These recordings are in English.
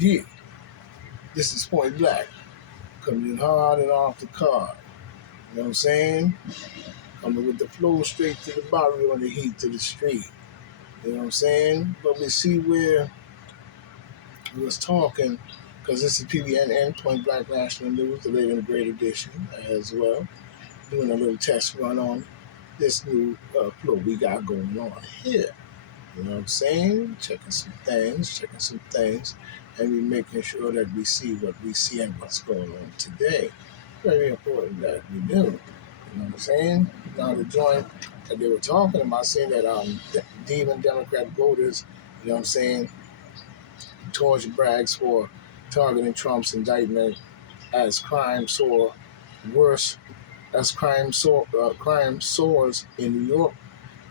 Yeah, this is Point Black, coming in hard and off the card. You know what I'm saying? Coming with the flow straight to the barrio and the heat to the street. You know what I'm saying? But we see where we was talking, because this is PBNN, Point Black National News, the late and great edition as well. Doing a little test run on this new flow we got going on here. You know what I'm saying? Checking some things, and we making sure that we see what we see and what's going on today. Very important that we do. You know what I'm saying? Now the joint that they were talking about, saying that demon Democrat voters, you know what I'm saying, George brags for targeting Trump's indictment as worse crime soars in New York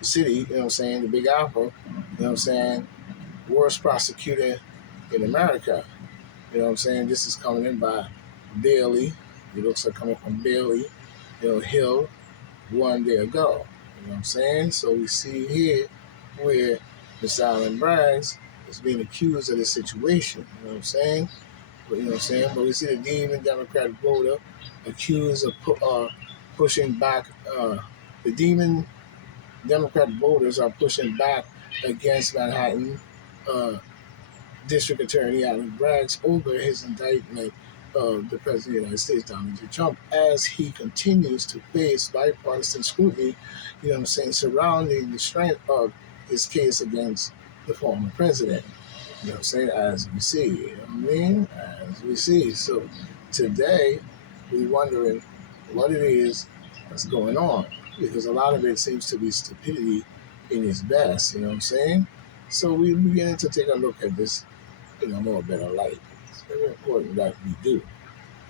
City, you know what I'm saying, the Big Apple, you know what I'm saying, worst prosecutor in America. You know what I'm saying? This is coming in by Bailey. It looks like coming from Bailey, Hill, one day ago. You know what I'm saying? So we see here where Mr. Allen Braggs is being accused of this situation. You know what I'm saying? But we see the demon Democrat voter accused of pushing back. The demon Democrat voters are pushing back against Manhattan District Attorney Allen Braggs over his indictment of the President of the United States, Donald J. Trump, as he continues to face bipartisan scrutiny, you know what I'm saying, surrounding the strength of his case against the former president. You know what I'm saying? As we see, you know what I mean? As we see. So today, we're wondering what it is that's going on, because a lot of it seems to be stupidity in its best, you know what I'm saying? So we're beginning to take a look at this in a more better light. It's very important that we do.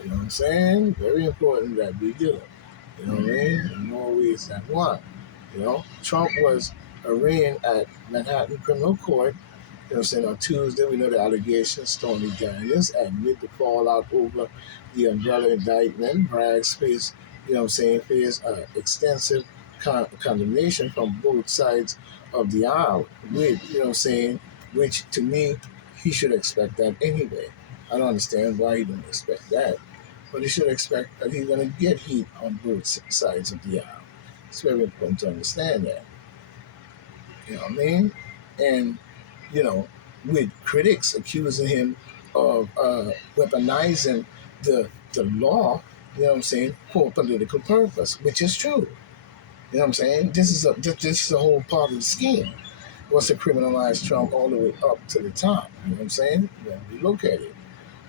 You know what I'm saying? Very important that we do. You know what I mean? In more ways than one. You know, Trump was arraigned at Manhattan Criminal Court, you know what I'm saying, on Tuesday. We know the allegations. Stormy Daniels admit the fallout over the umbrella indictment. Bragg's face, you know what I'm saying, faced extensive condemnation from both sides of the aisle, with, you know what I'm saying, which to me, he should expect that anyway. I don't understand why he don't expect that, but he should expect that he's going to get heat on both sides of the aisle. It's very important to understand that. You know what I mean? And, you know, with critics accusing him of weaponizing the law, you know what I'm saying, for political purpose, which is true. You know what I'm saying? This is a whole part of the scheme, was to criminalize Trump all the way up to the top. You know what I'm saying? When we look at it,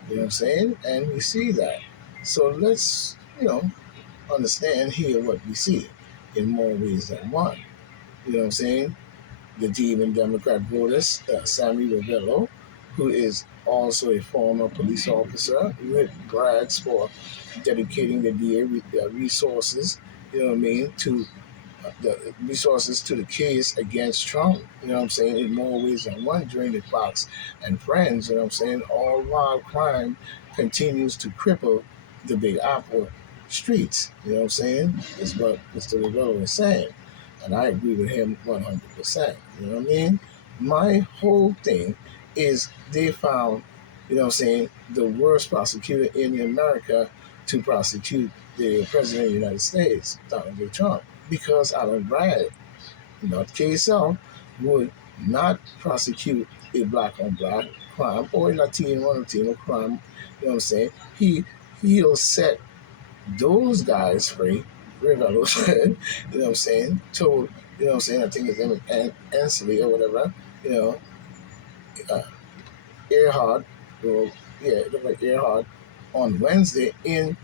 you know what I'm saying? And we see that. So let's, understand here what we see in more ways than one. You know what I'm saying? The demon Democrat voter, Sammy Ravello, who is also a former police officer, with brags for dedicating the DA resources, you know what I mean, to the resources to the case against Trump, you know what I'm saying, in more ways than one, during the Fox and Friends, you know what I'm saying, all while crime continues to cripple the Big Apple streets, you know what I'm saying, is what Mr. Ravello is saying. And I agree with him 100%, you know what I mean? My whole thing is they found, you know what I'm saying, the worst prosecutor in America to prosecute the President of the United States, Donald J. Trump, because Allen Bradley, not KSL, would not prosecute a black on black crime or a Latino on Latino crime. You know what I'm saying? He'll set those guys free. Ravello said, you know what I'm saying? Told, you know what I'm saying? I think his name is Ansley or whatever. You know, uh, Earhart, or yeah, it looked like Earhart on Wednesday. In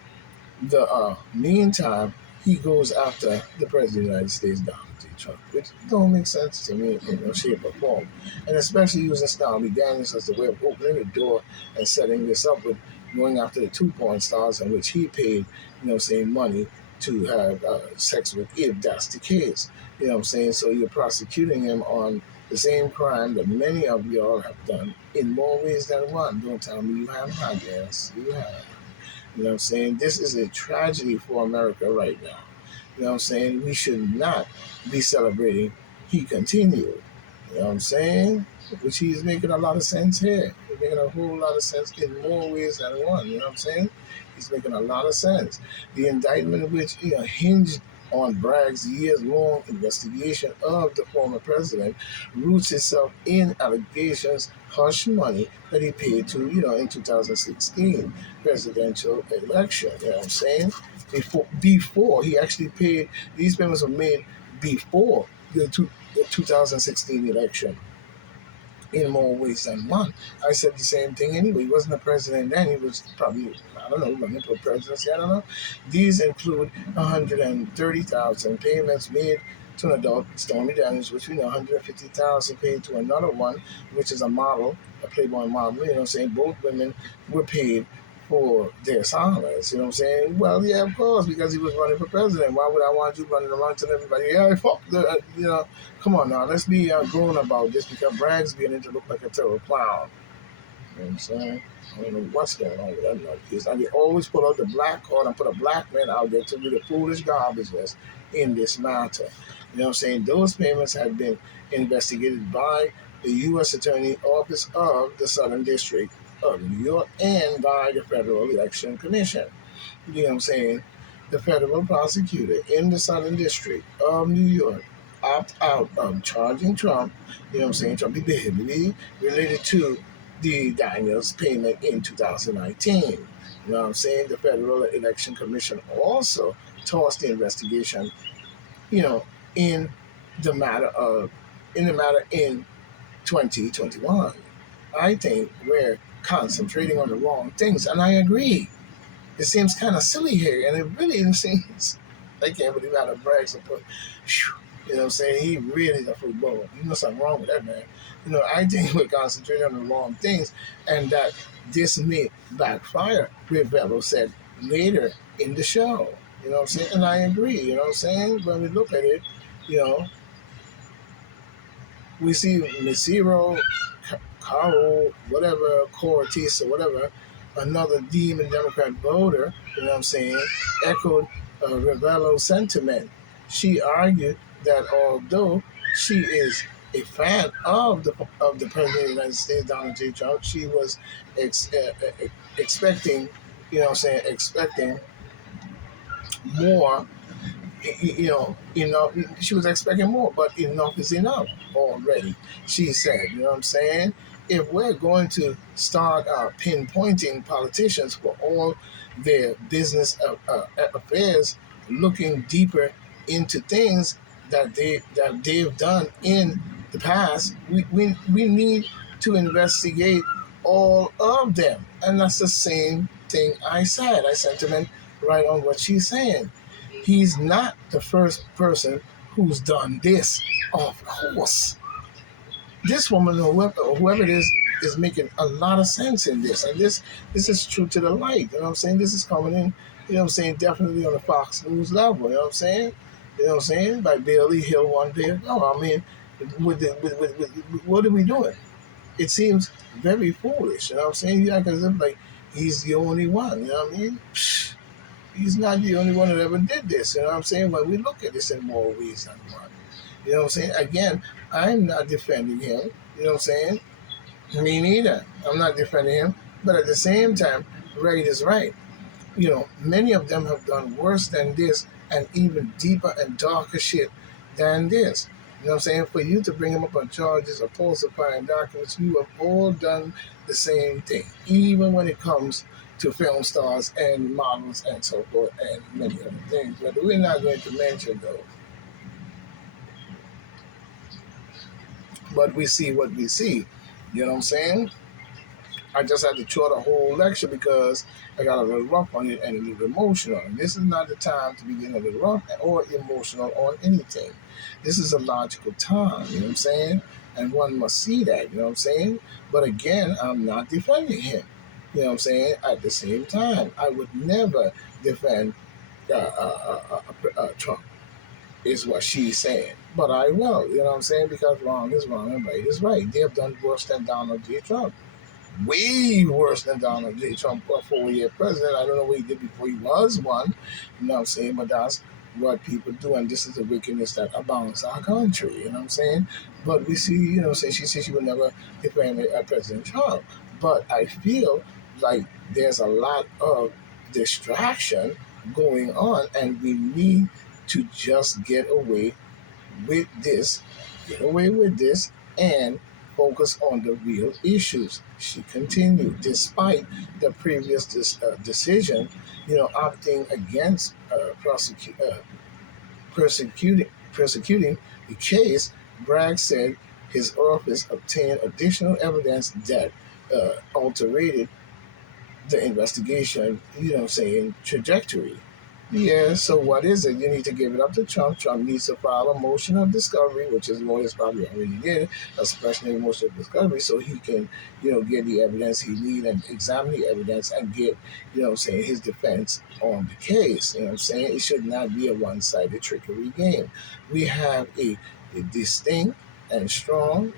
the meantime, he goes after the President of the United States, Donald J. Trump, which don't make sense to me in no shape or form. And especially using Stormy Daniels as the way of opening the door and setting this up with going after the 2 porn stars in which he paid, you know, saying money to have sex with, if that's the case. You know what I'm saying? So you're prosecuting him on the same crime that many of y'all have done in more ways than one. Don't tell me you haven't, I guess. You have. You know what I'm saying? This is a tragedy for America right now. You know what I'm saying? We should not be celebrating he continued. You know what I'm saying? which he is making a lot of sense here. He's making a whole lot of sense in more ways than one. You know what I'm saying? He's making a lot of sense. The indictment, which hinged on Bragg's years-long investigation of the former president, roots itself in allegations, hush money that he paid to, in 2016 presidential election. You know what I'm saying? Before he actually paid, these payments were made before the 2016 election in more ways than one. I said the same thing anyway. He wasn't a president then. He was probably, I don't know, running for presidency. I don't know. These include 130,000 payments made to an adult, Stormy Daniels, which we know 150,000 paid to another one, which is a model, a Playboy model. You know what I'm saying? Both women were paid for their silence. You know what I'm saying? Well, yeah, of course, because he was running for president. Why would I want you running around telling everybody, yeah, fuck the. Come on now, let's be grown about this because Bragg's beginning to look like a total clown. You know what I'm saying? I don't know what's going on with that nutcase. And they always pull out the black card and put a black man out there to do the foolish garbageness in this matter. You know what I'm saying? Those payments have been investigated by the U.S. Attorney Office of the Southern District of New York and by the Federal Election Commission. You know what I'm saying? The federal prosecutor in the Southern District of New York opt out of charging Trump, you know what I'm saying, Trumpy baby, related to the Daniels payment in 2019. You know what I'm saying? The Federal Election Commission also tossed the investigation, you know, in the matter of in 2021. I think we're concentrating on the wrong things, and I agree. It seems kind of silly here, and it really seems. I can't believe how the Brags are put. You know what I'm saying? He really is a footballer. You know something wrong with that man. I think we're concentrating on the wrong things, and that this may backfire. Rivello said later in the show. You know what I'm saying? And I agree. You know what I'm saying? When we look at it, you know, we see Mesiro, Carl, whatever, Cortis or whatever, another demon Democrat voter, you know what I'm saying, echoed Ravello's sentiment. She argued that although she is a fan of the President of the United States, Donald J. Trump, she was expecting, you know what I'm saying, expecting more, she was expecting more, but enough is enough already, she said. You know what I'm saying? If we're going to start pinpointing politicians for all their business affairs, looking deeper into things that they've done in the past, we need to investigate all of them. And that's the same thing I said. I sentiment right on what she's saying. He's not the first person who's done this. Of course, this woman or whoever it is making a lot of sense in this, and this is true to the light. You know what I'm saying? This is coming in. You know what I'm saying? Definitely on the Fox News level. You know what I'm saying? You know what I'm saying? By Bailey Hill one day. No, I mean, what are we doing? It seems very foolish. You know what I'm saying? You act as if like he's the only one. You know what I mean? He's not the only one that ever did this. You know what I'm saying? When we look at this in more ways than one. You know what I'm saying? Again, I'm not defending him. You know what I'm saying? Me neither. I'm not defending him. But at the same time, right is right. Many of them have done worse than this and even deeper and darker shit than this. You know what I'm saying? For you to bring him up on charges of falsifying documents, you have all done the same thing, even when it comes to film stars and models and so forth and many other things. But we're not going to mention those. But we see what we see. You know what I'm saying? I just had to throw the whole lecture because I got a little rough on it and a little emotional. And this is not the time to be getting a little rough or emotional on anything. This is a logical time, you know what I'm saying? And one must see that, you know what I'm saying? But again, I'm not defending him. You know what I'm saying? At the same time, I would never defend Trump, is what she's saying. But I will, you know what I'm saying? Because wrong is wrong and right is right. They have done worse than Donald J. Trump. Way worse than Donald J. Trump, a 4-year president. I don't know what he did before he was one. You know what I'm saying? But that's what people do, and this is the wickedness that abounds our country. You know what I'm saying? But we see, say she said she would never defend President Trump. But I feel like there's a lot of distraction going on, and we need to just with this, get away with this, and focus on the real issues. She continued, despite the previous decision, opting against persecuting the case. Bragg said his office obtained additional evidence that altered the investigation, trajectory. Yeah, so what is it? You need to give it up to Trump. Trump needs to file a motion of discovery, which his lawyers probably already did, a special motion of discovery, so he can, get the evidence he needs and examine the evidence and get, his defense on the case. It should not be a one-sided trickery game. We have a distinct and strong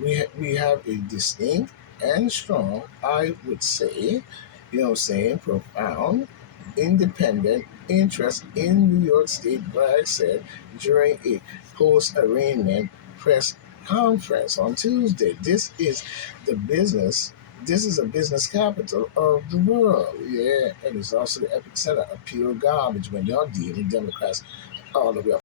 we have a distinct and strong, I would say, profound, independent interest in New York State, Bragg said during a post arraignment press conference on Tuesday. The business. This is a business capital of the world. Yeah, and it's also the epicenter of pure garbage when y'all dealing Democrats all the way up